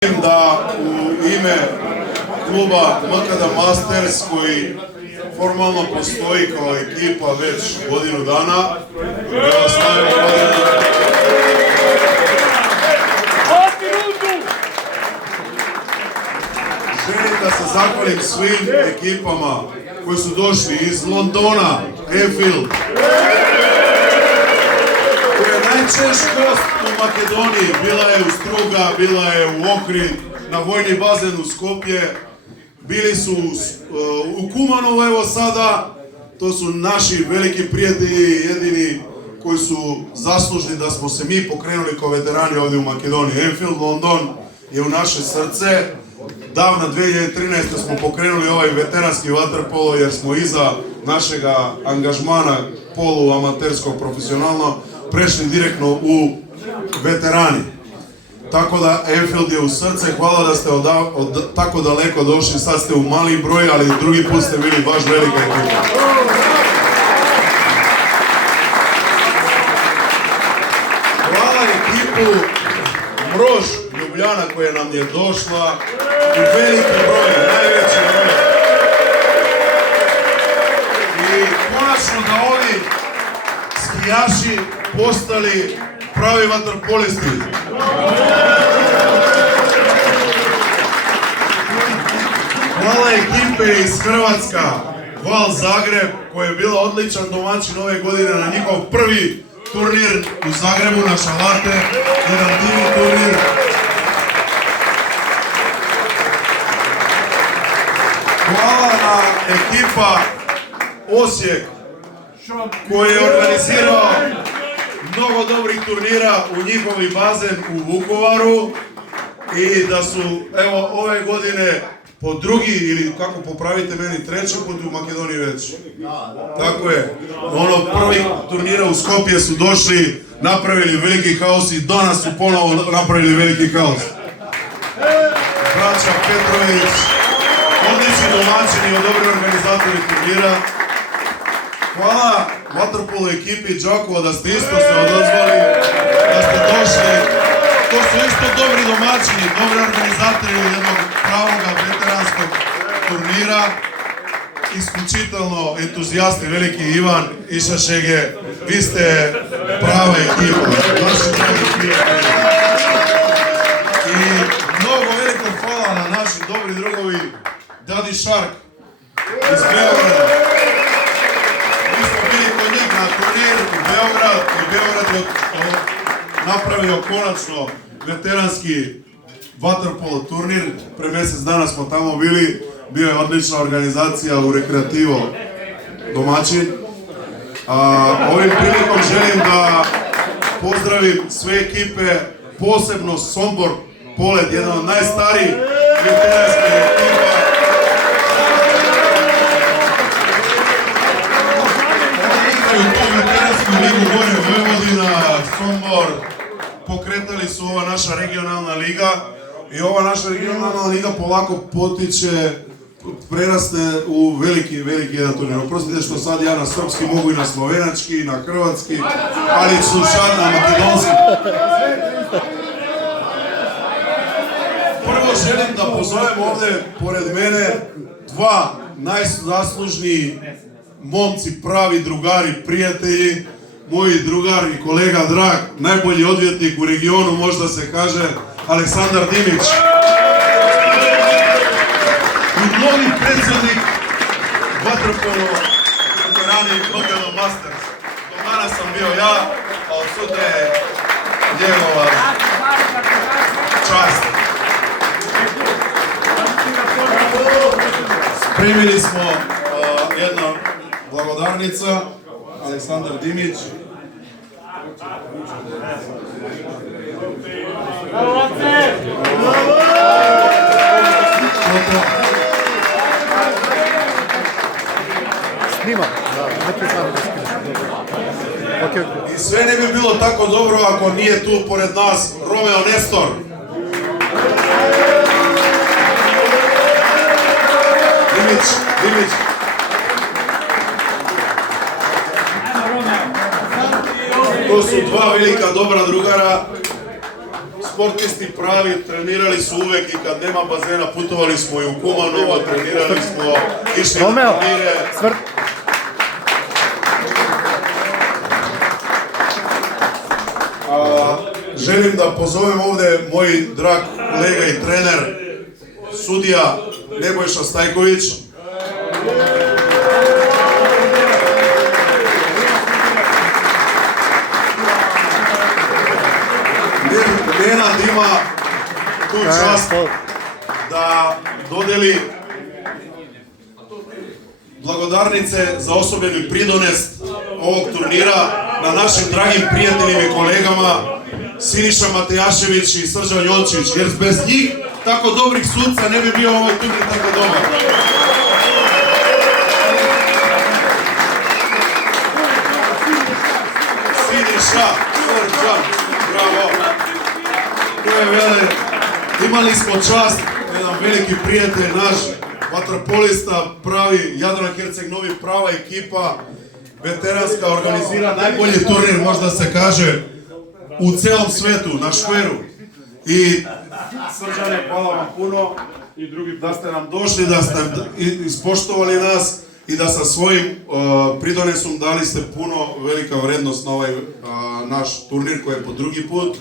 Da u ime kluba Makada Masters, koji formalno postoji kao ekipa već godinu dana, želim da se zahvalim svim ekipama koji su došli iz Londona, Anfield, koja je najčešći gost u Makedoniji. Bila je u Struga, bila je u Ohrid, na vojni bazen u Skopje, bili su u Kumanovu, evo sada. To su naši veliki prijatelji, jedini koji su zaslužni da smo se mi pokrenuli kao veterani ovdje u Makedoniji. Anfield, London je u naše srce. Davno 2013. smo pokrenuli ovaj veteranski vaterpolo jer smo iza našega angažmana polu amaterskog profesionalno prešli direktno u veterani. Tako da Anfield je u srce, hvala da ste tako daleko došli, sad ste u mali broj, ali drugi put ste bili baš velika ekipa. Hvala ekipu Mrož Ljubljana koja nam je došla u veliki broj, najveći broj. I konačno da ovi skijaši postali pravi vaterpolisti. Hvala ekipe iz Hrvatska, Val Zagreb, koja je bila odličan domaćin ove godine na njihov prvi turnir u Zagrebu na Šalate, jedan divni turnir. Hvala na ekipa Osijek, koji je organizirao mnogo dobrih turnira u njihovi bazen u Vukovaru i da su, evo, ove godine po drugi, ili kako popravite meni, treći put u Makedoniji već. Tako je. Ono, prvi turnira u Skopje su došli, napravili veliki haos i danas su ponovo napravili veliki haos. Braća Petrović, odlični domaćini i dobri organizatori turnira. Hvala vaterpolo ekipi Đakova da ste isto se odazvali, da ste došli. To su isto dobri domaćini, dobri organizatori jednog pravog veteranskog turnira. Isključitelno entuzijasti, veliki Ivan Išašege, vi ste prava ekipa. I mnogo veliko hvala na naši dobri drugovi Daddy Shark iz Beograda. Mi smo bili kod njih na turniru u Beograd i Beograd je napravio konačno veteranski vaterpolo turnir. Pre mjesec dana smo tamo bili, bio je odlična organizacija u Rekreativo domaćin. Ovim prilikom želim da pozdravim sve ekipe, posebno Sombor Polet, jedan od najstarijih veteranskih ekipa. Oni igraju tu veteransku ligu gore Vojvodina, Sombor. Pokretali su ova naša regionalna liga i ova naša regionalna liga polako potiče, preraste u veliki jedan turnir. Oprostite što sad ja na srpski mogu i na slovenački, i na hrvatski, ali slušam na makedonski. Prvo želim da pozovem ovdje pored mene dva najzaslužniji momci, pravi drugari, prijatelji, moji drugar i kolega drag, najbolji odvjetnik u regionu, možda se kaže, Aleksandar Dimić. I novi predsjednik vaterpolo veterani Makada Masters. Do danas sam bio ja, a od sutra je njegova čast. Primili smo jedna blagodarnica, Aleksandar Dimić. Snima. I sve ne bi bilo tako dobro ako nije tu pored nas Romeo Nestor. Dimić. To su dva velika dobra drugara s sportisti pravi, trenirali su uvek i kad nema bazena, putovali smo i u Kumanovo, trenirali smo, išli na turnire. Želim da pozovem ovde moj drag kolega i trener, sudija Nebojša Stajković. Nenad ima tu čast da dodeli blagodarnice za osobeni pridones ovog turnira na našim dragim prijateljima i kolegama Siniša Matejašević i Srđan Jončić, jer bez njih tako dobrih sudca ne bi bio ovaj turnir tako dobar. Siniša, Srđan, bravo. To je vele, imali smo čast, jedan veliki prijatelj naš, vaterpolista, pravi Jadran Herceg Novi, prava ekipa, veteranska, organizira najbolji turnir, možda se kaže, u celom svetu, na škveru. I Srđane, hvala vam puno i drugi da ste nam došli, da ste ispoštovali nas i da sa svojim pridonesom dali ste puno velika vrednost na ovaj naš turnir koji je po drugi put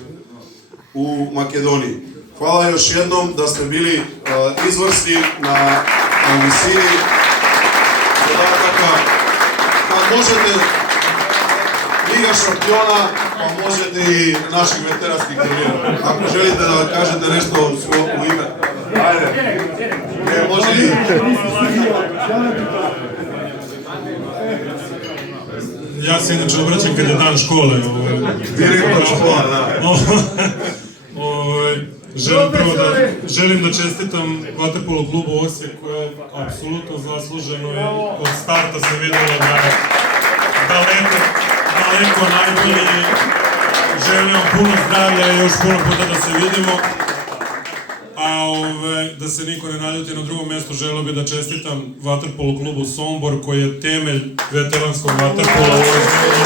u Makedoniji. Hvala još jednom da ste bili izvrsni na visini zadataka. Kad možete Liga šampiona, pa možete i naših veteranskih turnira. Ako želite da kažete nešto u ime. Ajde. Može i... Ja se inače obraćam kad je dan škole. Direktor škola, da. Želim da čestitam vaterpolo klubu Osijek koja je apsolutno zasluženo i od starta se videlo da je daleko najbolji. Želim vam puno zdravlja i još puno puta da se vidimo. A da se niko ne naljuti, na drugom mjestu želeo bih da čestitam vaterpolo klubu Sombor koji je temelj veteranskog vaterpola u ovoj zemlji.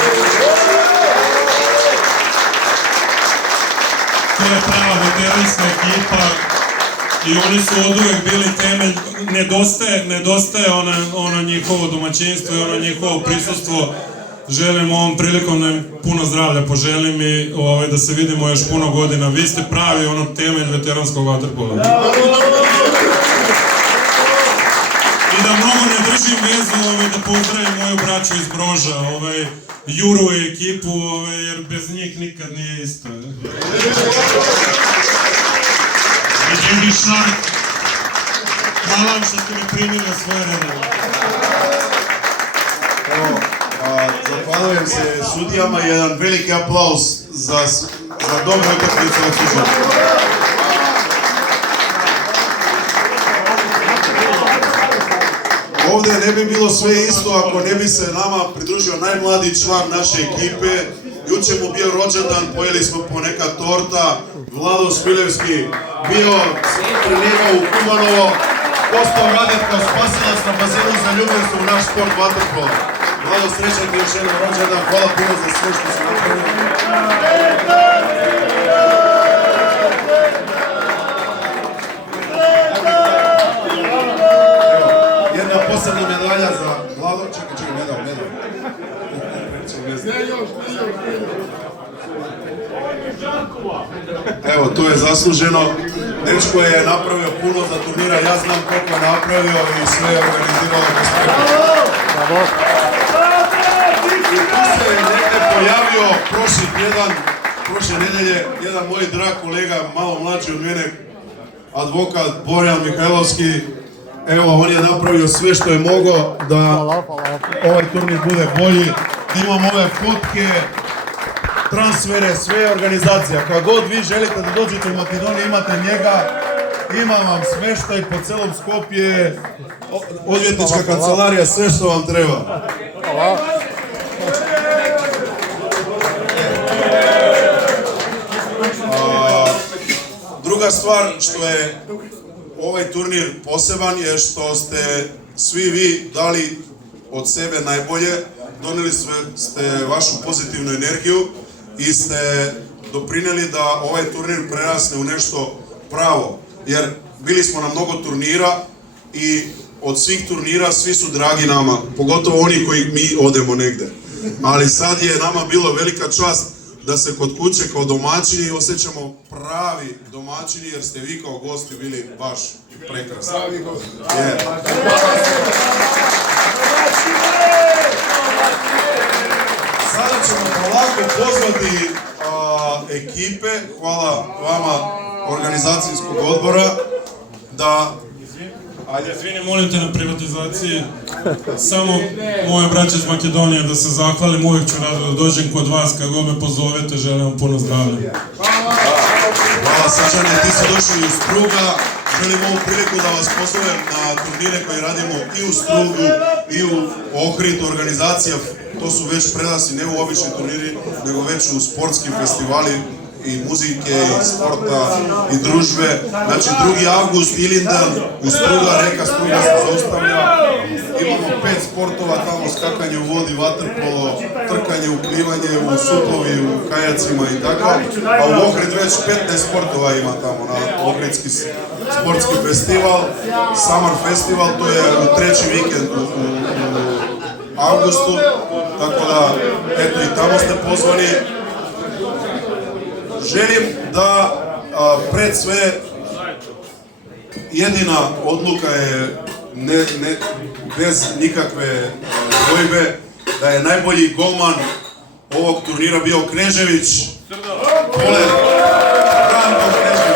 To je prava veteranska ekipa i oni su oduvek bili temelj. Nedostaje ono njihovo domaćinstvo i ono njihovo prisustvo. Želim ovom prilikom da im puno zdravlja poželim i da se vidimo još puno godina. Vi ste pravi ono temelj veteranskog vaterpola. I da mnogo ne držim vezu, da pozdravim moju braću iz Broža, Juru i ekipu, jer bez njih nikad nije isto. I drugi Šark, hvala vam što ste mi primili na svoje redove. Zahvaljujem se sudijama i jedan veliki aplauz za dobro utakmicu od suđenja. Ovdje ne bi bilo sve isto ako ne bi se nama pridružio najmladiji član naše ekipe. Juče mu bio rođendan, pojeli smo po neka torta. Vlado Svilevski bio trenirao u Kumanovo, postao radit kao spasilac na bazenu za ljubavstvo u naš sport vaterpolo. Vlado, srećan ti još jedan rođendan, hvala puno za sve što si napravili. Jedna posebna medalja za Vlado, čekaj, ne dam. Evo, to je zasluženo. Dečko je napravio puno za turnira, ja znam koliko je napravio i sve je organiziralo gospodinu. I tu se negde pojavio prošle nedelje, jedan moj drag kolega, malo mlađi od mene, advokat Borjan Mihajlovski. Evo, on je napravio sve što je mogao da ovaj turnir bude bolji. Imam ove fotke, transfere, sve organizacija. Kad god vi želite da dođete u Makedoniju, imate njega. Ima vam smeštaj po celom Skopje, odvjetnička kancelarija, sve što vam treba. Druga stvar što je ovaj turnir poseban je što ste svi vi dali od sebe najbolje, doneli ste vašu pozitivnu energiju i ste doprinijeli da ovaj turnir prerasne u nešto pravo. Jer bili smo na mnogo turnira i od svih turnira svi su dragi nama, pogotovo oni koji mi odemo negde. Ali sad je nama bilo velika čast da se kod kuće kao domaćini osjećamo pravi domaćini jer ste vi kao gosti bili baš prekrasni. Sada ćemo polako pozvati ekipe, hvala vama organizacijskog odbora, da... Ajde, izvini, molim te na privatizaciji. Samo moje braće iz Makedonije da se zahvalim, uvijek ću rado da dođem kod vas, kad god me pozovete, želim vam puno zdravlja. Hvala Srđane, ti si došli u Struga, želim ovu priliku da vas pozovem na turnire koje radimo i u Strugu i u Ohrid, organizacija, to su već predasi, ne u obični turniri, nego već u sportski festivali i muzike, i sporta, i družbe. Znači 2. avgust, Ilindan, u Struga, reka Struga se zaustavlja. Imamo 5 sportova tamo, skakanje u vodi, vaterpolo, trkanje, uplivanje, u suplovi, u kajacima i tako. A u Ohrid već 15 sportova ima tamo na Ohridski sportski festival, Summer Festival, to je u 3. vikend u avgustu. Tako da, eto i tamo ste pozvani. Želim da pred sve jedina odluka je bez nikakve dvojbe da je najbolji golman ovog turnira bio Knežević. Voler, Branko Knežević.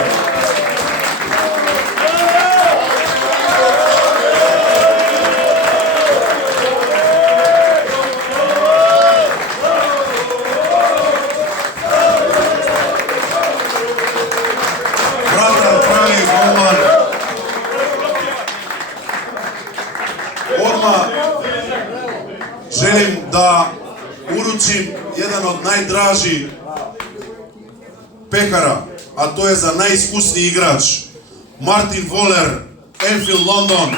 Želim da uručim jedan od najdražih pekara, a to je za najiskusniji igrač, Martin Voler, Enfield London.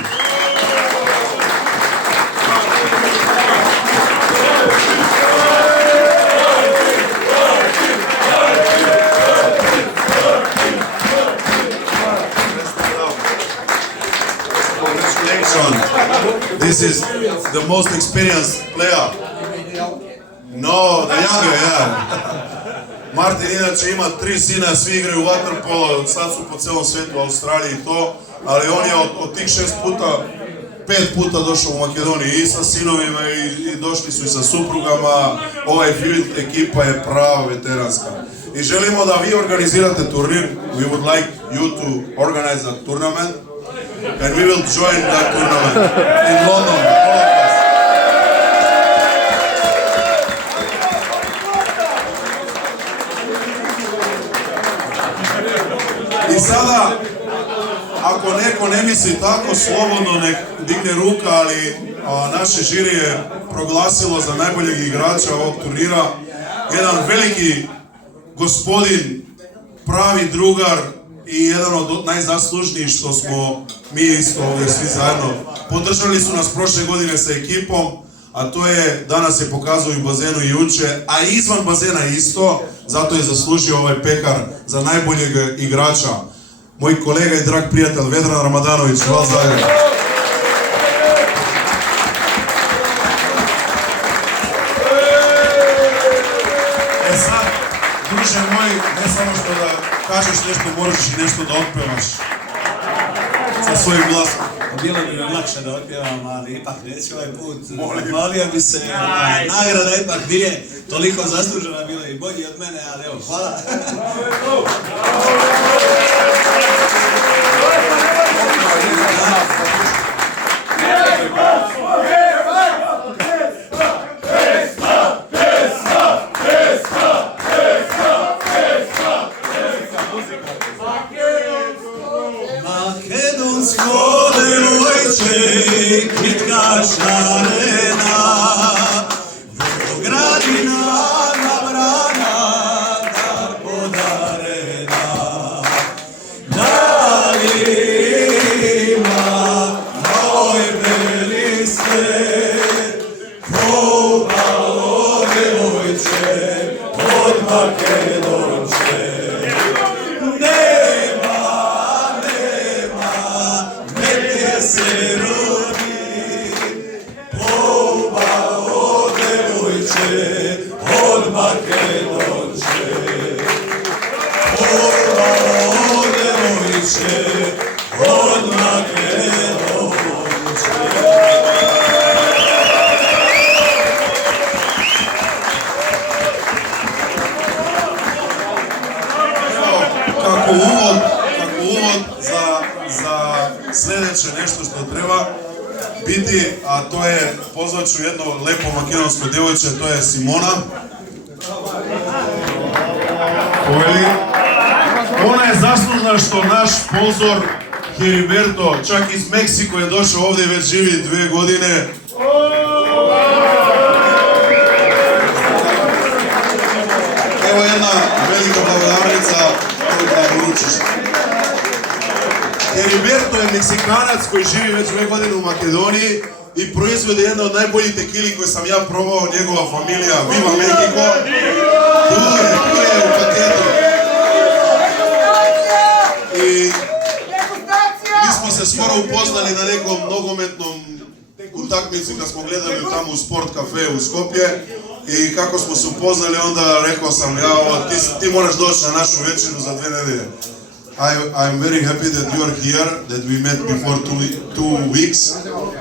This is the most experienced player. No, the younger, yeah. Martin inače ima 3 sina, svi igraju vaterpolo, sad su po celom svijetu, u Australiji i to, ali on je od tih 5 puta došao u Makedoniju i sa sinovima i došli su i sa suprugama. Ovaj field ekipa je prava veteranska. I želimo da vi organizirate turnir. We would like you to organize a tournament. And we will join that tournament in London. I sada, ako neko ne misli tako, slobodno nek digne ruka, ali naše žiri je proglasilo za najboljeg igrača ovog turnira jedan veliki gospodin, pravi drugar i jedan od najzaslužnijih što smo mi isto ovdje svi zajedno. Podržali su nas prošle godine sa ekipom, a to je, danas je pokazao i u bazenu i juče, a izvan bazena isto, zato je zaslužio ovaj pekar za najboljeg igrača. Moj kolega i drag prijatelj Vedran Ramadanović, hvala zajedno. E sad, druže moj, ne samo što da kažeš nešto, možeš i nešto da otpevaš sa svojim glasom. Bilo bi mi lakše da otpjevam, ali ipak neću ovaj put. Molio bi se, nagrada ipak nije toliko zaslužena, bilo i bolji od mene, ali evo, hvala. Makedonsko devojče, kitkaš arena, Beogradina brana, dar podarena. Da li ima moj beli svet, ko malo devojče od Makedonče? se rodi, pouba od devojče, od Makedonče. Pouba od devojče, od Makedonče. Kako uvod za sljedeće nešto što treba biti, a to je, pozvat ću jedno lepo makedonsko djevojče, to je Simona. Ona je zaslužna što naš sponzor Heriberto, čak iz Meksiko je došao ovdje i već živi 2 godine. Evo jedna velika blagodarnica koju da uručiš. Heriberto je Meksikanac koji živi već 2 godine u Makedoniji i proizvode jedno od najboljih tekili koje sam ja probao, njegova familija Viva Mexico. Tu je u paketu. I mi smo se skoro upoznali na nekom nogometnom utakmici kad smo gledali tamo u Sport Cafe u Skopje. I kako smo se upoznali, onda rekao sam, ti moraš doći na našu večeru za 2 nedelje. I'm very happy that you are here, that we met before 2 weeks.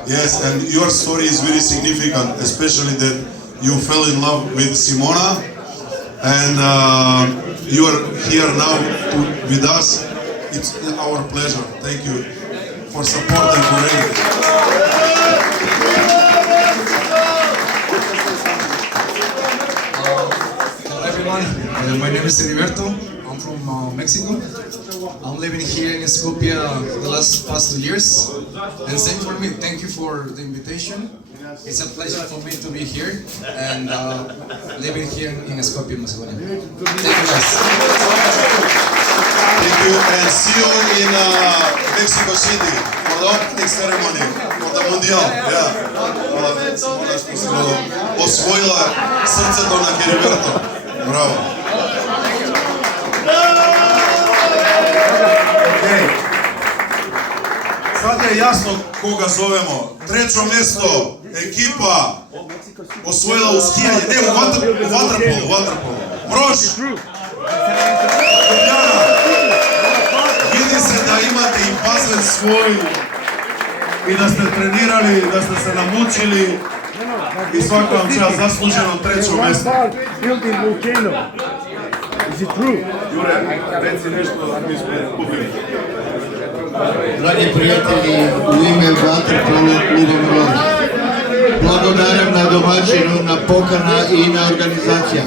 Yes, and your story is very significant, especially that you fell in love with Simona. And you are here now with us. It's our pleasure. Thank you for support and for everything. Hello everyone, my name is Heriberto. I'm from Mexico. I'm living here in Skopje the past 2 years. And same for me, thank you for the invitation. It's a pleasure for me to be here and living here in Skopje, Macedonia. Thank you guys. Thank you and see you in Mexico City for the opening ceremony for the Mundial. Yeah. Hvala što si osvojila srce do na Heriberto. Bravo. Okay. Sad je jasno koga zovemo. 3. mjesto, ekipa osvojila u skijanje, ne u vaterpolu. Brož! Ljubljana! Vidi se da imate i bazen svoj i da ste trenirali, da ste se namučili i svaka vam čast, zasluženo 3. mjesto. Building volcano. Is it true? Jure, reci nešto da mi smo publiki. Dragi prijatelji, u ime Vaterpolo kluba Brož, благодарам на домачину, на покана и на организација.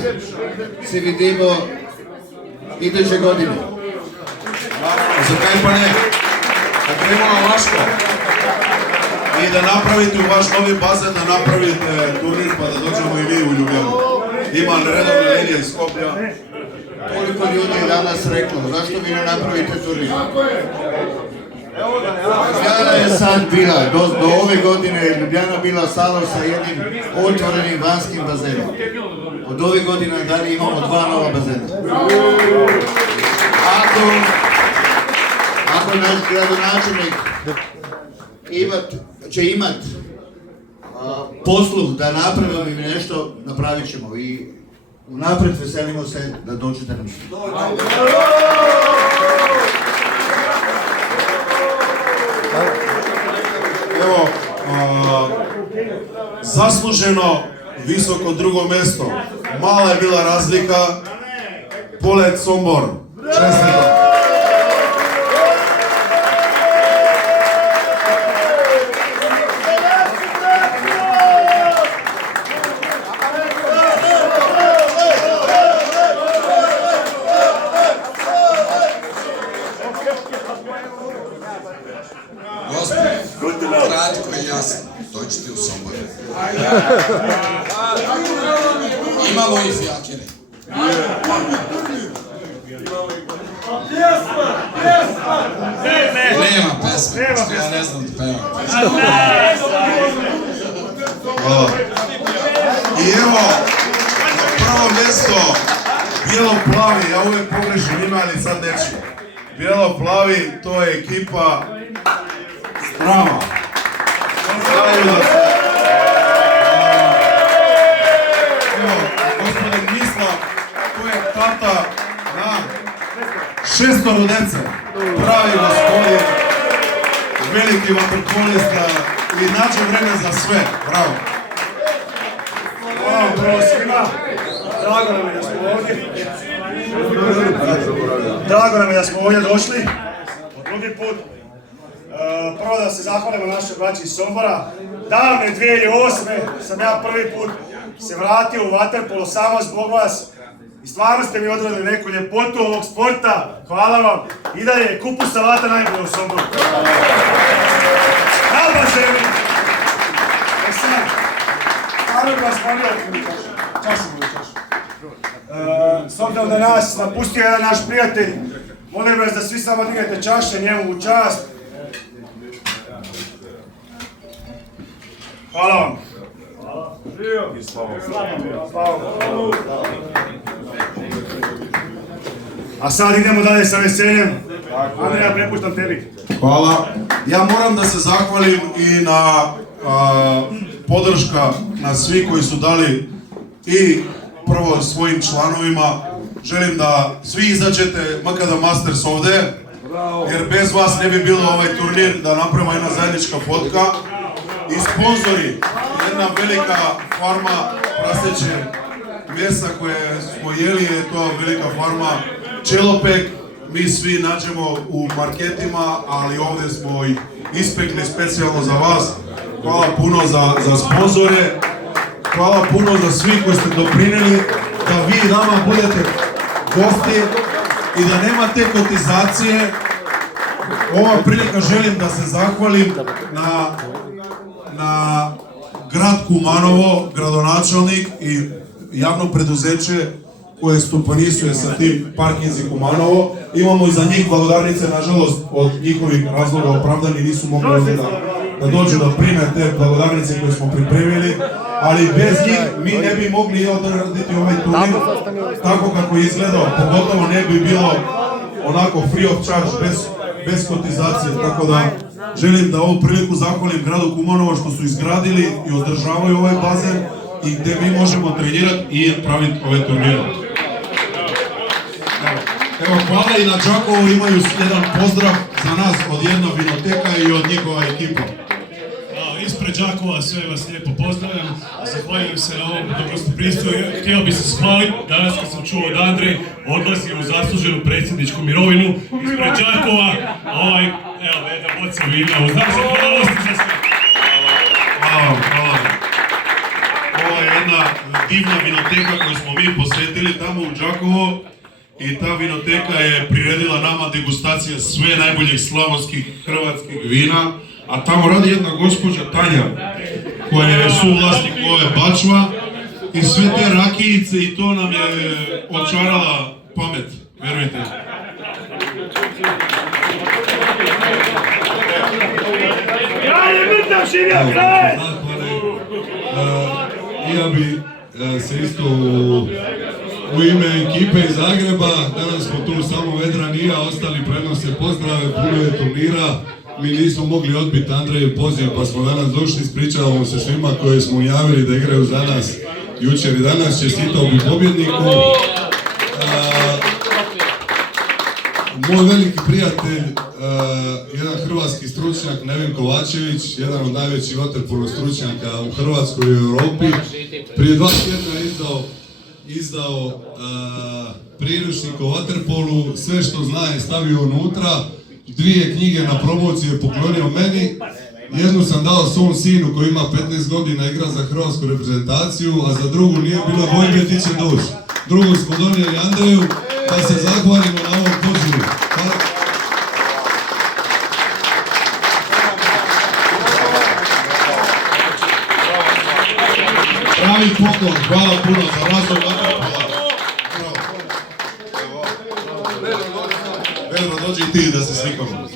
Се видимо идеće godine. Zakaj pa ne? Da krenemo na Vaško. I da napravite u vaš novi bazen, da napravite turnir pa da dođemo i mi u Ljubljanu. Ima redovna linija iz Skopja. Koliko ljudi je danas reklo, zašto vi ne napravite turnir? Ljubljana je sad bila, do ove godine je Ljubljana bila samo sa jednim otvorenim vanskim bazenom. Od ove godine dalje imamo 2 nova bazena. Ako naš gradonačelnik će imat posluh da napravimo im nešto, napravit ćemo i unaprijed veselimo se da dođete nam. Evo, zasluženo visoko 2. mjesto. Mala je bila razlika. Polet Sombor. Čestito. Kratko i jasno, dođite u Sombor. Imamo i fijakere. Nema pesme, što ja ne znam da pevam. Hvala. I evo, na prvo mjesto, bijelo-plavi, ja uvijek pogrešim ime, ali sad neću. Bijelo-plavi, to je ekipa Bravo. Znaju da se... Evo, gospodin Mislav, to je tata na 6 dece. Pravi gospodin, veliki vaterpolista i nađe vreme za sve. Bravo. Hvala prvo svima. Drago nam je da smo ovdje. Drago nam je da smo ovdje došli. Po drugi put. Prvo da se zahvalimo našoj braći iz Sombora. Davne 2008. sam ja prvi put se vratio u vaterpolo samo zbog vas. I stvarno ste mi odradili neku ljepotu ovog sporta. Hvala vam. I dalje, kupus salata najbolje u Somboru. Na bazenu. Stvarno bi vas molio. Čašu. S obzirom da nas napustio jedan naš prijatelj, molim vas da svi samo dignete čaše njemu u čast. Hvala vam. A sad idemo dalje sa veseljem. Andrija, prepuštam tebi. Hvala. Ja moram da se zahvalim i na podrška na svi koji su dali i prvo svojim članovima. Želim da svi izađete Makada Masters ovde, jer bez vas ne bi bilo ovaj turnir da napravimo jedna zajednička fotka. I sponzori, jedna velika farma praseće mesa koje smo jeli, je to velika farma Čelopek. Mi svi nađemo u marketima, ali ovdje smo ih ispekli specijalno za vas. Hvala puno za sponzore, hvala puno za svi koji ste doprinijeli da vi nama budete gosti i da nema te kotizacije. Ova prilika želim da se zahvalim na grad Kumanovo, gradonačelnik i javno preduzeće koje stupanisuje sa tim parkinzi Kumanovo. Imamo i za njih blagodarnice, nažalost od njihovih razloga opravdani nisu mogli ovdje da dođu da prime te blagodarnice koje smo pripremili, ali bez njih mi ne bi mogli odraditi ovaj turnir tako kako je izgledao, pogotovo ne bi bilo onako free of charge, bez kotizacije, tako da želim da ovu priliku zahvalim gradu Kumanovo što su izgradili i održavaju ovaj bazen i gdje mi možemo trenirati i praviti ove turnire. Evo, hvala i na Đakovu, imaju jedan pozdrav za nas od jedna vinoteka i od njihova ekipa. Ispred Đakova sve vas lijepo pozdravljam, zahvaljujem se na ovom gostoprimstvu. Htio bih se shvaliti, danas kad sam čuo od Andre, odlazi u zasluženu predsjedničku mirovinu ispred Đakova, evo jedna boca vina, u znak zahvalnosti za sve. Hvala. Ovo je jedna divna vinoteka koju smo mi posvetili tamo u Đakovo i ta vinoteka je priredila nama degustacije sve najboljih slavonskih hrvatskih vina. A tamo radi jedna gospođa Tanja, koja je suvlasnik ove bačva i sve te rakijice i to nam je očarala pamet, vjerujte. Ja bi se isto u ime ekipe iz Zagreba, danas smo tu samo Vedran i ja, ostali prenose pozdrave, puno je turnira. Mi nismo mogli odbiti Andreju poziv, pa smo danas došli, ispričavamo se svima koji smo javili da igraju za nas jučer i danas. Čestitao bi pobjedniku. Moj veliki prijatelj, jedan hrvatski stručnjak, Nevin Kovačević, jedan od najvećih vaterpolo stručnjaka u Hrvatskoj i Europi, prije 2 tjedna izdao priručnik o vaterpolu, sve što zna je stavio unutra. 2 knjige na promociju je poklonio meni, jednu sam dao svom sinu koji ima 15 godina, igra za hrvatsku reprezentaciju, a za drugu nije bilo dvojbe ti će doći. Drugu smo donijeli Andreju, pa se zahvalimo na ovom pozivu. Pravi poklon, hvala puno za razvoj vaterpola. Vedro, dođi i ti da se slikamo.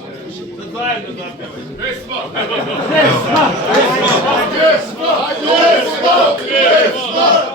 Yes,